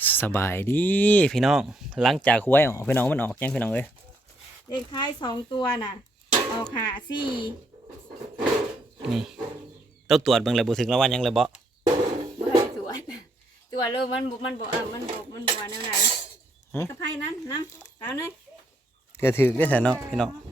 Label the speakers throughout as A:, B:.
A: สบายดีพี่น้องหลังจากหวยออกพี่น้องมันออกยังพี่น้องเอ้ย
B: เลขท้าย2 ตัวน่ะออก54
A: นี่ต้องตรวจเบิ่งเลยบ่ถึงรางวัลยังเลยบ่
B: บ่ให้ตรวจเลยมันบ่ว่าแนวไหนกระไพนั้นน้ำเอาเลย
A: ก็ถือได้แท้เนาะพี่น้อง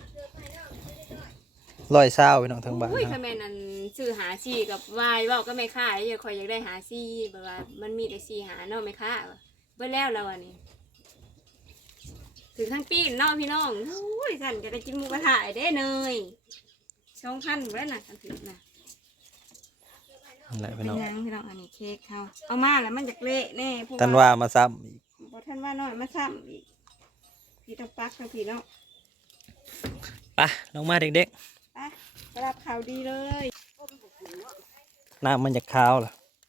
A: 120พี่น้องทั้งบ้าน
B: อุ้ย
A: เนาะ
B: คะแม่นั่นซื้อหาซี่กับวายเว้าก็ไม่ค่าอย่าข่อยอยากได้หาซี่แบบว่ามันมีแต่ซี่หาเนาะไม่ค่าเบิดแล้วอันนี้ถึงทั้งปีนเนาะพี่น้องอุ้ยสั่นจะได้กินหมูกระทะได้เนย2,000บ่ได้น่ะกันถึงน่ะ
A: นั่นแหละ
B: เป็
A: พี่
B: น
A: น้อง
B: ยังพี่น้องอันนี้เค้กเขาเอามาแล้วมันจะเละแน่เพราะ
A: ท่านว่ามาซ้ำอีก
B: บ่ท่านว่าน้อยมาซ้ำอีกพี่ต้องปักนะพี่เนาะ
A: ไปลงมาเด็ก
B: ไปรับข่าวดีเลย
A: ๆน้ำมันจะขาวล่ะ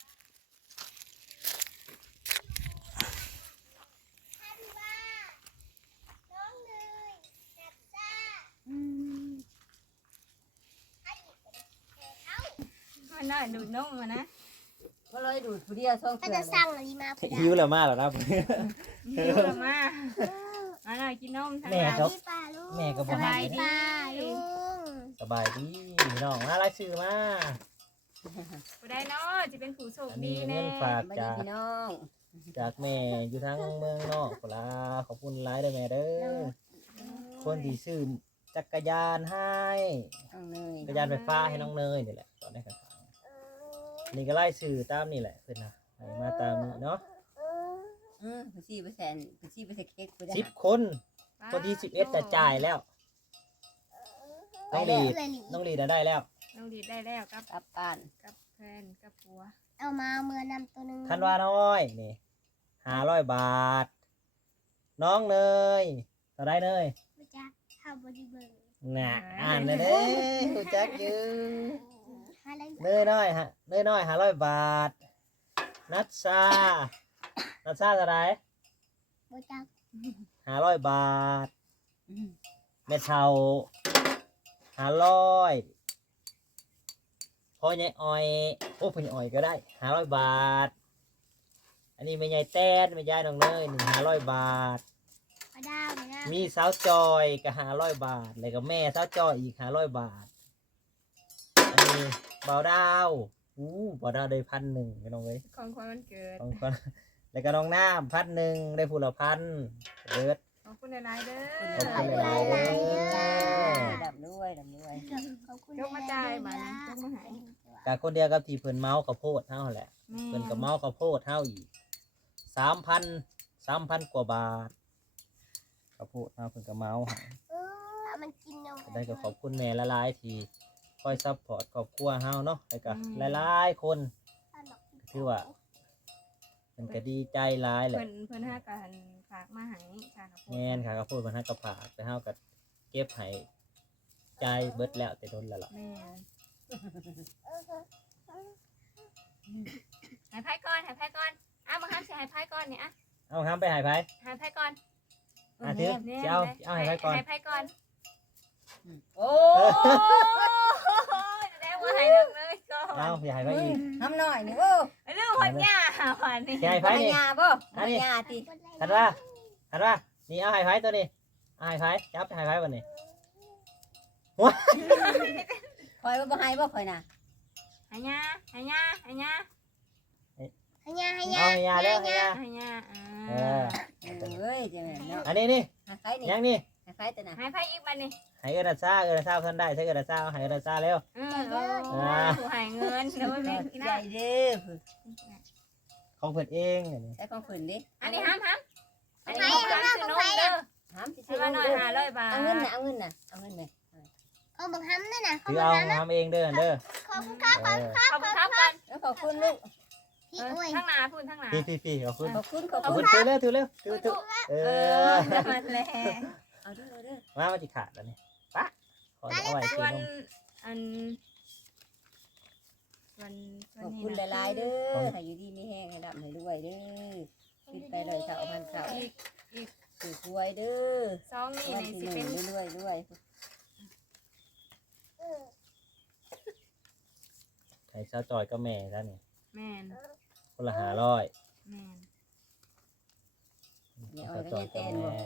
B: มันน้อยดูดนมมานะ
C: ก็เลยดูดผู้เดียวช่อง
D: ก็
C: เสือ
D: จะสั่งอะไรมาผู้
A: หิวแล้วมาแล้วนะ
B: หิวแล้วมาหน่อยกินนมทั้ง
A: แม่
B: นั้น
A: ครับ
D: พี่ป่าลูก
A: แม่ก็บ่
D: ส
A: ให้
D: บายดีป่าลุง
A: สบายดีพี่น้องมารายชื่อมา
B: ผู้ใดเนาะจะเป็นผู้โชค
A: อัน
B: ดี
A: นี้
B: แน่
A: เงินฝาก
C: มาดี
A: จาก
C: พี่น้อง
A: จากแม่อยู่ทั้งเมืองนอกพุ่นล่ะขอบคุณหลายเด้อแม่เด้อคนที่ซื้อจักรยานให้
C: น้องเนย
A: จักรยานไฟฟ้าให้น้องเนยนี่แหละตอนนี้ครับนี่ก็ไล่ซื้อตามนี่แหละเพื่อนนะให้มาตามนี้เนาะ
C: ผู้ชี้ไปแสนผู้ชี้ไปแสนเค้กผู้ได้
A: 10 คนคนที่11จะจ่ายแล้วน้องลีด
D: เลยหลี
A: น้องลีดได้แล้ว
B: น้องดีได้แล้วกับ
C: กลับบ้าน
B: แฟนกับผัว
D: เอามาเมื่อนำตัวหนึง
A: ท่านว่าน้อยนี่500 บาท น้องเนยเท่าไรเนย
D: ไม่จ้าข้าวบริเบิร์
A: น่ะอ่านเลยเด้รู้จักอยู่
D: อะไร
A: เนยน้อยฮะเนยน้อย500 บาท นัทชาเท่าไร
D: ไม่จ้า
A: 500 บาทเม็ดเทา500พ่อใหญ่อ้อยโอ้พ่อใหญ่อ้อยก็ได้500 บาท อันนี้แม่ใหญ่แต้นแม่ยายน้องเนย1,500 บาท
D: ไม่ได้ไม่ได้
A: มีสาวจอยก็500 บาทแล้วก็แม่สาวจอยอีก500 บาท อันนี้เบาดาวเบาดาวได้1,100พี่น้องเอ้ย
B: ของคนวันเกิด
A: สองคนแล้วก็น้องน้ำ1,100ได้ผู้ละ1,000เบิด
B: ขอบคุณหลายๆเด้อ
A: ขอบคุณหลายๆเด้อ
C: ดับด้วยดับด้วย
D: ขอบคุณ
B: ยกมาจ่ายมานะยกมาใหาย
A: กะคนเดียวกับที่เพิ่นเมาข้าวโพดเท่าแหละ เพิ่นก็เมาข้าวโพดเท่าอีก3,000 กว่าบาทข้าวโพดเท่าเพิ่นก็เมาให้
D: มันกินนม
A: ก็ได้ก็ขอบคุณแม่ละลายๆที่คอยซัพพอร์ตครอบครัวเฮาเนาะแล้วก็หลายๆคนถือว่าเพิ่นก็ดีใจหลายแหละ
B: เพิ่นหากันฝากมาให้ค่ะครับ
A: แม่นค่ะข้าวโพดมันฮักกระผากแต่เฮาก็เก็บให้ใจายเบิดแล้วแต่โดนแล้วล่ะ
B: แม่หายไพ่ก่อนบางครั้งสิหายไพ่ก่อนเนี่ยอะ
A: เอาห้ามไปหายไผ
B: หายไพ่ก่อน
A: ถือสิเอาหายไผก่อน
B: หายไพ่ก่อน
C: โอ้
B: แสดงว่าหายเรื่องเลยก่อน
A: เอาอย่าหายไผอีก
C: น้ำหน่อยนี่โอ้
B: เรื่องคนยาวันนี้
A: สิหายไผ
C: ไป
A: นี่
C: งาบ่ไปงาติ
A: หันว่านี่เอาหายไผตัวนี้เอาหายไผจับหายไผบัดนี้
C: คอยว่าบ่ให้บ่คอยน่ะ
B: หายา
D: ให้ยาให้ยา
A: เอาให้ยาแล้วให้ยา
B: หายา
A: เออ
C: เอ้ยจะแม่นเนาะ
A: อันนี้นี่
C: หาใครนี่
A: ยังนี่
C: หาใครแต่น่ะ
B: หายไพ่อีกบันนี้
A: ให้เอิ้นซ่าเพิ่นได้ใช้เอิ้นซ่าให้เอิ้นซ่าเร็ว
B: ผู้หายเงินแล้วไม่มีกิน
C: ใจ
B: ได้
C: เด้อ
A: ของเพิ่นเองอันนี้
C: ใช้ของฝืนดิ
B: อันนี้ห้ามอันนี้ของร้านคือนมเด้อ
C: ห้ามสิ
B: ให้มาหน่อย500 บาท
C: เอาเงินน่ะเอาเงินน่ะเอาเงินไหม
D: เอาบังคับนั่นน่ะ
A: ถือเอาทำเองเด้อเด้อ
D: ขอบคุณครับ
A: เออ
B: ขอบคุณครับกัน
C: แล้วขอบคุณลูก
D: พี่อุ้ย
B: ทั้งหนาพูดทั้งหนา
A: พี่ขอบคุณ
C: ขอบคุณขอบ
A: ขอบ
C: คุ
A: คุณ ณถือเร็วถือเอ
B: เอ
A: อ
B: อมันแหละ
C: เอาเด้อเอาเด้อ
A: มาจิขาดแล้วนี่ปะขอเอาไว้
B: ส่
A: กิ
B: วน
A: น
B: อันส่วน
C: ขอบคุณหลายๆเด้อให้อยู่ดีมีแห้งให้ดับให้ด้วยเด้อขึ้นไปเลยเท่าพันเท่า
B: อีก
C: ถือหวยเด้อ
B: ซองนี่
C: วัน
B: ใน
C: ที่
B: สิ
C: ห
B: เป็
C: นึ่
B: น
C: งด้วยด้วย
A: ให้เช้าจอยก็แม่แล้วนี่
B: แม่น
A: คนละ500
B: แม่น
C: เนี่ย
A: สา
C: อ้อ
A: วย จ
C: ก็
A: อย
C: ยาย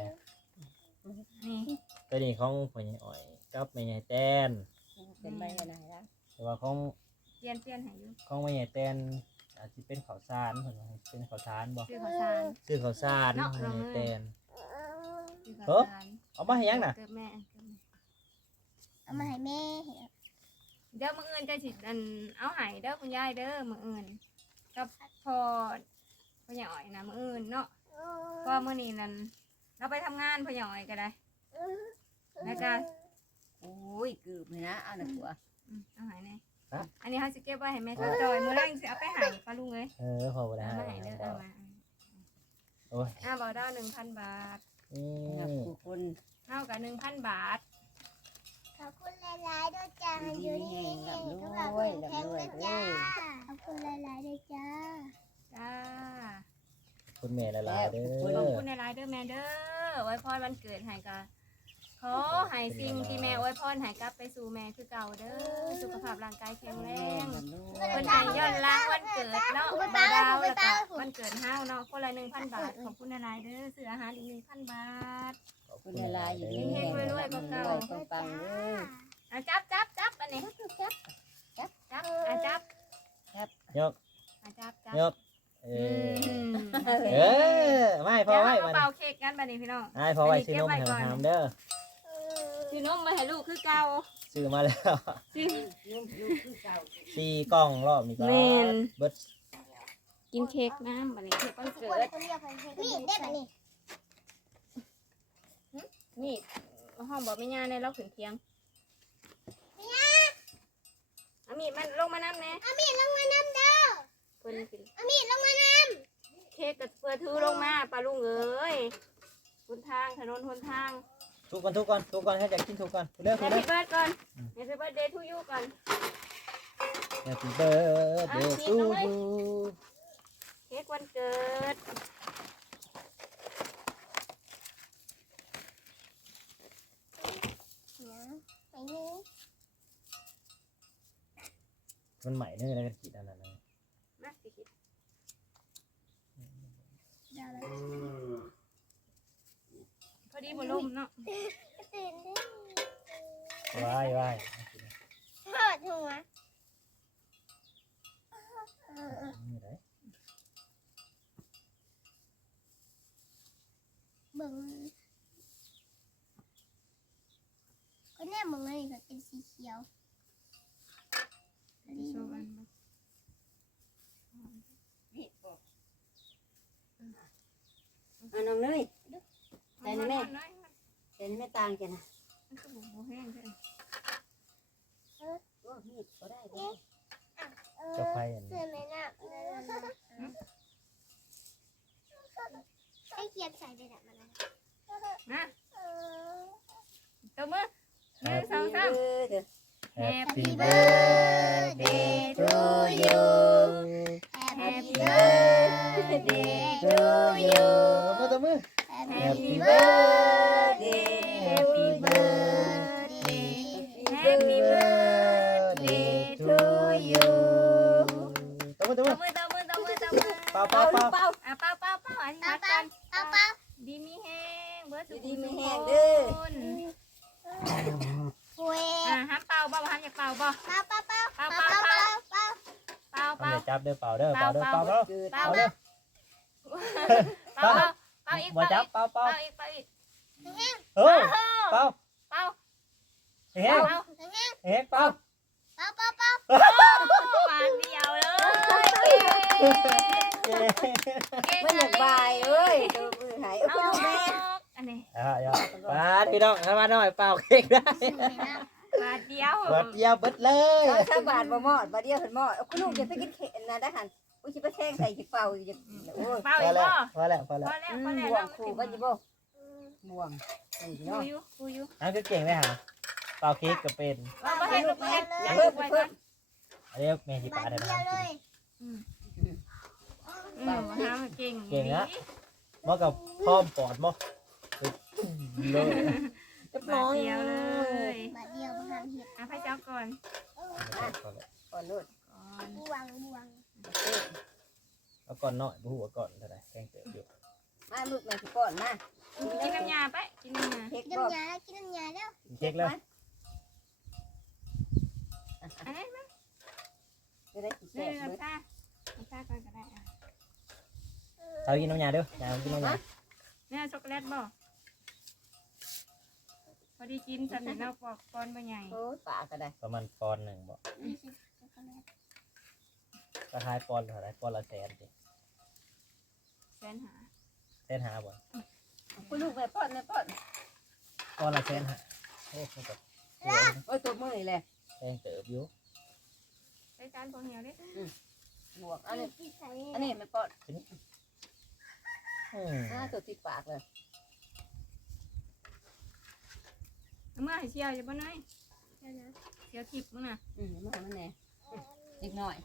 A: กับ
C: แตนบ่
B: นี่
A: แม่ตัวนี้ของพ่อใหญ่อ้อยกับแม่ใหญ่แตน
C: เป็นใบอะไรล่ะ
A: แต่ว่าของ
B: เปลี่ยนให้อยู่
A: ของแม่ใหญ่แตนอาจจะเป็นข้าวสารเพิ่นว่าเป็นข้าวสารบ่
B: ชื่อข้าวสาร
A: ซื้อข้าวสาร
B: เนาะ
A: แม่ใหญ่แตน
B: ชื่อข้าวสาร
A: เอามาให้ยังน่ะ
B: เกิดแม่
D: เอามาให้แม่
B: เดี๋ยวมื้ออื่นจะสิอันเอาให้เด้อคุณยายเด้อมื้ออื่นกับพ่อใหญ่อ้อยนะมื้ออื่นเนาะเพราะมื้อนี้นั่นเราไปทำงานพ่อใหญ่อ้อยก็ได้แล้วก็
C: โอ้ยกึบเลยนะเอาหนักกว่า
B: เอาให้แน่อันนี้เขาสิเก็บไว้ให้แม่จอยมื้อแรกสิเอาไปให้ป้าลุงเอ้ย
A: พอบ่ได้
B: เอามาให้เด้อเอามา
A: โอ้ย
B: บ่าวดาว 1,000 บาท
C: หนักกูคน
B: เท่ากับ 1,000 บาท
D: ขอบคุณหลายๆด้วยจ้าอยู่นี่แห้งทุกอย่างแข็งเลยจ้าขอบคุณหลายๆด้วยจ้า
B: จ้า
A: คุณแม่ละลายเด้
B: ขอบ
A: อ
B: คุณในไลน์เด้อแม่เด้ออวยพรวันเกิดให้กะขอให้สิ่งที่แม่อวยพรให้กลับไปสู่แม่คือเก่าเด้อสุขภาพร่างกายแข็งแรงเพิ่นให้ย้อนหล้างวันเกิดเนาะบ่าวดาวแล้วก็วันเกิดเฮาเนาะคนละ 1,000 บาทขอบคุณในไลน์เด้อซื้ออาหารอีก 1,000 บาท
A: ขอบ
C: คุ
A: คุณ
C: ณละลายอยู่นี่
B: เฮงๆรวยๆกว่าเก่า
C: ปังๆเด้อ
B: อ่ะจับอันนี้จับอ่ะจับ
A: ยก
B: อ่ะจับ
A: ยกเออ
B: เออ
A: ไม่พ
B: เดี๋
A: อ
B: ยว
A: ไว้
B: เรา
A: บัด
B: เป่าเค้กกันบัดนี้พี่น้อง
A: ให้พอไว้ซื้อนมให้มันทำเด้อ
B: ซื้อนมมาให้ลูกคือเก่า
A: ซื้อมาแล้ว
B: ซื้อ
C: ยุ่งคือเก่า
A: 4กล่องรอบนี้ก็
B: แม่น
A: เบิด
B: กินเค้กน้ำบัดนี้เค้กวันเกิด
D: นี่ได้แบบนี้
B: นี่ห้องบอกไม่ย่าในเราขึ้นเทียงอามีดมันลงมาน้ำแน่
D: อามีลงมาน้ำเด้อ
B: เพิ่นกิน
D: อามีลงมาน้
B: เค้กกับเพื่อถือลงมาปลาลุงเอ้ยหนทางถนนหนทาง
A: ทุกคนให้อยากกินทุกคนเด้อ
B: แฮ
A: เด้
B: ป
A: อ
B: ปี้เบิร์ดก่อนแฮปปี้เบิร์ดเดย์ทูยูก่อน
A: Happy birthday to you
B: เค้กวันเกิด
D: ำไปนี่
A: มันใหม่เนื่องในกันกินอันนั้นนะ
B: มาสิคิด
D: เดี๋ยวเรา
B: พอดีบนลมเนาะ
D: ตื่นได้
A: ว้าย
D: ทอดหัว
A: นี่ได้
D: เบิ่งก็แน่มึงเลยก็เป็นสีเขียว
B: โชว์อันมา
C: เอาน้องเนย
B: แต่นี่แม่
C: แต่นี่ไม่ต่างกันนะ
B: มันคือบุบแห้งใช่ไหม
C: โอ้มีดก็ได้เด้อ
A: จะไฟอัน
D: เสื้
A: นี้
D: อไม่น่าให้เกียบใส่ไปแบบนั้น
B: นะตัวมือ1 2 3
C: เด้อ
A: Happy birthday to you
D: Happy birthday to you
A: ตัวมือ
D: Happy birthday Happy birthday
B: Happy birthday to you
A: ตัวมือ
B: ตัวมือ
A: เป่า
B: อ่ะเป่าอธิษ
D: เป้า
B: ฐานกั
D: เป้าน เป้าเป้า
B: ดีมีแห้งเบิร์ดสุข
C: ดีไม่แห้
B: สุ
C: ง
B: ข
C: เด้อ
B: คน
D: คุย
B: ห้ามเป่าบ่ห้ามอยากเป่าบ่
D: เป้าเป้าเป้าเป้าเป้าเป้าเป้า
B: เป่า
A: เอา
B: เป่า
A: เดี๋ยวจับเด้อเป่าเด้อเป่าเด้อเป่าเด้อ
C: เกิด
B: เป่า
A: เด้อ
B: เป่าเป่าอีก
A: บ่
B: เป่า
A: จั
B: อี
A: บ
B: ก
A: เป่า
B: เป่าอีกเป่าอีก
A: เฮ้ย
B: เป่า
A: เป่า
B: เป่า
A: เฮ้ย
B: เป่า
A: เฮ้ยเป่า
D: เป้าเป้าเป้า
B: หวานเดียวเลย
C: ไม่อยากบายเอ้ยตัวมือหาย
B: เอา
C: เอา
B: แม่
C: แม่
B: อันนี้
A: ปาพี่น้องเข้ามาหน่อยเป่าเค้กได้
B: บาทเดียว
A: วัดเดียวเบิดเลย
C: ชาวบ้านบ่มอดบ่เดียวเพิ่นมอดเอาคุณลุงจะไปกินเข็นนะได้หันอุ้ยสิไปแทงใส่สิเป่าอยู่จะโอ้ย
B: เป่า
A: พ
B: อี
A: อก แล้ว
B: บ่
A: พอแล้ว
B: พอแล้วพอแล้ว
C: บ่วงคู่กันอยู่บ่บ่วงนี่
B: กู
C: เนาะ
B: อยู่กูอยู่
A: อันก็เก่งเลยฮะเป่าเค้กก็เป็น
B: เอาไปให้ลูกไปให้
C: อย่า
B: ลู
C: เพิ่
B: ก
C: ม
B: ไป
C: เพิ่
B: ก่อ
C: ม
B: น
A: อันนี้แม่สิ
D: บา
A: ปา
D: ท
A: ได้
D: เดียวเลย
B: ห้ามเก่ง
A: บ่กับพร้อมปอดบ่เลย
C: จะ
B: บาทเดียวเลย
D: บาทเดียวบางเห็ด
B: เอาไปเจ้าก่อน
C: ก่อนโลด
B: ก่อน
D: บวง
A: เอาก่อนหน่อยบ่ฮู้ว่าก่อนเท่าใดแกงเติบอยู่
C: มามาลูกแม่สิป้อนมา
B: กินน้ำยาไปกินน้ำยา
C: เค้ก
D: กิน
C: บ่
D: น้ำยาแล้วกินน้ำยาแล้ว
A: เค้กแล้ว
B: อันนี้มั้ย
C: จะได้กิน
B: นี่
C: แซ่บ
B: น้ำชาก่อนก็ได้
A: เอากินน้ำยาเด้อยากินน้ำยา
B: เนี่ยช็อกโกแลตบ่พอดีกินสันนิษฐานปอกปอนใบใหญ่
C: โอ้ยปากก็ได้
A: ประมาณปอนด์หนึ่งบ่
D: นี่คือช็อกโกแลต
A: ก็ท้ายปอนด์เท่าไหร่ปอนด์ละแสนสิ
B: แสนหา
A: แสนหาบ่
C: คุณลูกแม่ป้อนแม่ป้อน
A: ปอนด์ละแสนหาโอ้มันก็
C: โอ้ยตัวมือนี่แหละ
A: แพงเติบอยู่
B: ใช้จานพอเหี่ยวดิ
C: บวกอันนี้
D: ที่ใส่
C: อันนี้แม่ป้อน
A: อืม
C: ตัวติดปากเลย
B: เมื่อให้เชียวจะบ่น้อย
D: เดี๋ยวนะ
B: เชียวทิพย์มั้งน่ะ
C: มาให้มันแน่อีกหน่อย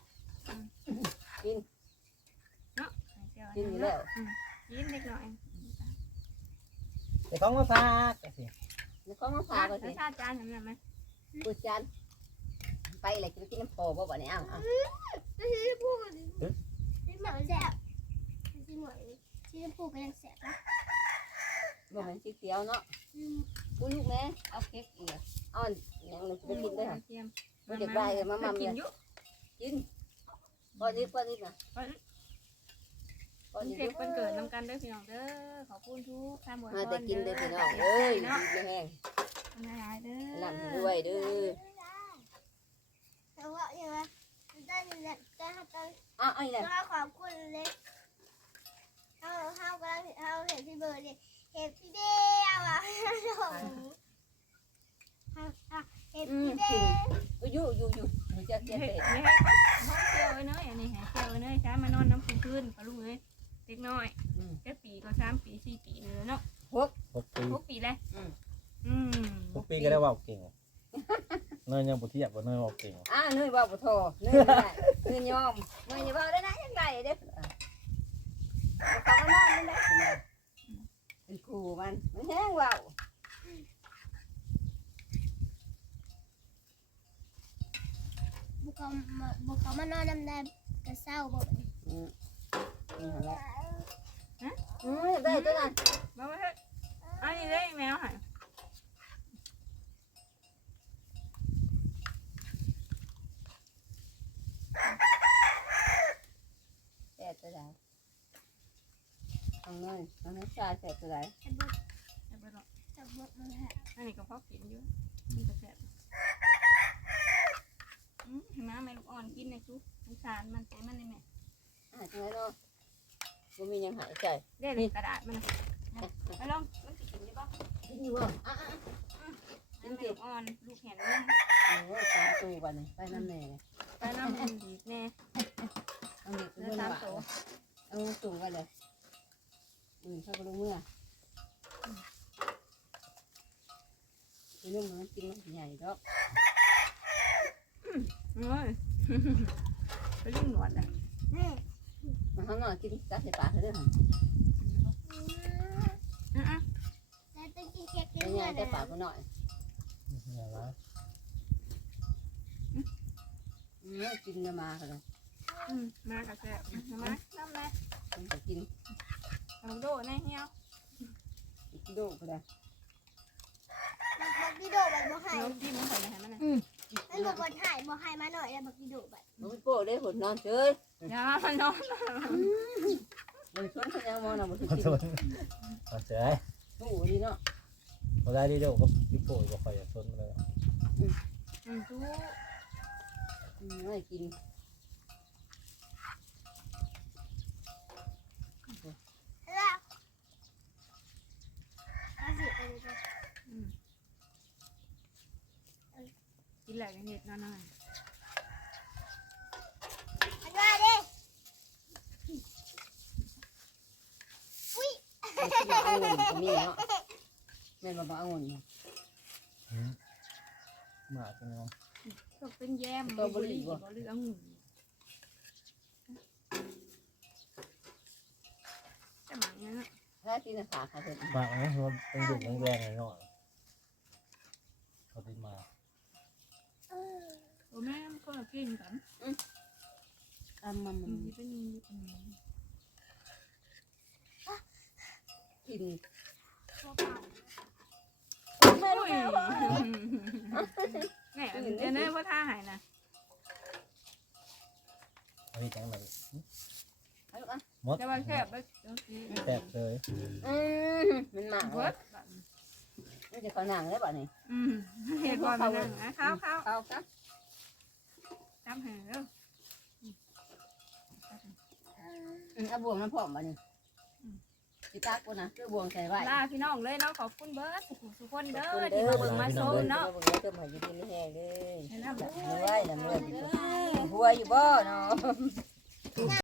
B: เนาะให้เชียว
C: กินอยู่แล้ว
B: กินเล็กน้อย
A: เดี๋ยวของมาฝากจังซี่
C: แล้วก็มาพาก็สิ
B: ชาจานเห็นไหม
C: ปูจานไปเลยจะไปกินน้ำโพบ่บ่เนี่ยอ้าว
D: ไม่ใช่พูดนี่เหมือนแสบไม่ใช่เหมือนที่พูดไปยังแสบนะ
C: บ่เหมือนสีเขียวเนาะคุณลูกแม่เอาเค้กอีกอ่อนยังจะไปกินได้ค่ะ
B: เทียม
C: มันจะได้มามา
B: กิ
C: เมีย
B: นยุ
C: กินป้อนนิดป้อนนิดนะป้อน
B: คน
C: นิด
B: เค้กคนเกิดนำกันเด้อพี่น้องเด้อขอบคุณทุกท่านบริ
C: มา
B: การ
C: แต่กินได้พี่น้องเอ้ยดีแห้ง
B: หลายเด้อ
C: ลำด้วยเด้อ
D: แต่ว่าอย่างไรได้เนี่ยได้ตอน
C: อ้าวไอ้เนี่ย
D: ก็ขอบคุณเลยเขากำลังเขาเห็นพี่เบิร์ดเลยเห็นพี่เดียวอ่ะเห็นพี่เดียว
C: อยู่จะเก
B: เฮ็ด
C: ษตร
B: นี่ให้ห้องเชียวเอ้ยเนยอันนี้ให้เชียวเอ้ยเนยช้ามานอนน้ำปูพื้นปลาลูกเอ้ยเล็กน้อยแค่ปีก็3 ปี 4 ปีเลยเนาะ
A: 6 ปี
B: 6 ปีเลย
A: 6 ปีก็ได้เว้าเก่งเนยยังบ่เทียบบ่เนยเว้าเก่ง
C: เนยว่าบ่ทอเนยได้เนยยอมเนยอย่าว่าได้นะยังไงเด้อเขาก็นอนมันได้เป็นครูมันแห้งว่า
D: บุกเขามานอนน้ำแดงกระเซ้าบอก
C: ได้ตัวนั้น
B: มาว่าเฮ้ยอันนี้ได้แมวหาย
C: แต่ตัวไหนเอาเงินเอาเงินชาแต่ตัวไหน
B: จะไปหรอก
D: จับบุกมันแหะ
B: อันนี้ก็พอกินอยู่มีกระแสเห็นไหมแม่ลูกอ่อนกินในซุปสงสารมันใจมันเลยแม่
C: ตัวไหนเนาะกูมียังหายใจ
B: เรียกกระดาษมันไปลองมันสิกินได้ปะ
C: กินอยู่บ่อ่ะ
B: แม่ลูกอ่อนลูกแขนนุ่ม
C: โอ้ยสามตัววันนี้ไปน้ำแน่
B: ไปน้ำมันดีแน่
C: เอาเด็กเพื่อนว่าเอาสูงกันเลยเข้าไปลงเมื่อกินนุ่มมันกินมันใหญ่ดอก
B: เฮ้ยไปยุ่งหนวดอ่ะ
C: มันข้างนอกกินจับใส่ปากเรื่อง
D: แล้วต้องกินเค้ก
C: ไม่
D: เรื่
C: ใหญ่
D: อย
C: แต่ปากก็หน่อย
A: อย่างไร
C: กินมาค่ะเลย
B: มากระแสมาน้ำแม่
C: มันจะกิน
B: เอาโดดในเหี้ยว
C: กินโดก็ได้
D: บักกิโดบักบ่ให้
B: น้ำจิ้มมันใส่ให้มันนะ
D: มันบอกบ่ให้บ่ให้มาหน่อยแล้วบักกิโดบัก
C: มันโป้ได้ผลนอนเฉย
B: อย่ามันนอน
C: มันชวนเขายังมองนะมัน
A: ขอ
C: กิน
A: โทษขอเสีย
C: โอ้ดีเนาะ
A: บ่ได้ดีเด้อก็พี่โป้บ่ค่อยจะสนเลย
B: จู้
C: ไม่กิน
D: แล้วเอาสิไปเลย
B: กินแหลกเห็ดนอน
D: อันว่าดิอุ้ย
C: กินองุ่นก็มีเนาะแม่มาบอกองุ่น
A: หมาจังเนาะ
B: ก็เป็นแยมบริบหรือองุ่นจะหมักเนี้ยนะ
C: ถ้ากินขาขาเสร็จ
A: หมาอันนี้มันเป็นดุแรงๆหน่อยเขาติดมา
B: โอ้แม่ก็กินกัน
C: มัน
B: เป็น
C: กิน
B: แม่แม่เดี๋ยวนี้ว่าท่าหายนะ
A: เอาที่จังเลย
C: เอาลูกอ่ะ
A: หมด
B: จะมาแค่ไป
A: แซ่บเลย
C: มันหมาก
B: เบิด
C: มันจะเขาหนังได้ป่ะนี่
B: เห็นบอลมานั่งนะข้าว
C: เอาครับ
B: จำหาแล้ว
C: เอาบวงน้ำผอมป่ะนี่จิตักกูนะคือบวงใส่ไว้
B: ลาพี่น้องเลยเนาะขอบคุณเบิร์ดทุกคนเด้อ
C: เด้
B: ที่
C: อ
B: มาเบิ่งมาชมเนาะ
C: เบิ่งแล้วเติมหายอยู่ดีไม่แห้งเลย
B: ให้น้ำ
C: รวยหัวอยู่บ่เนาะ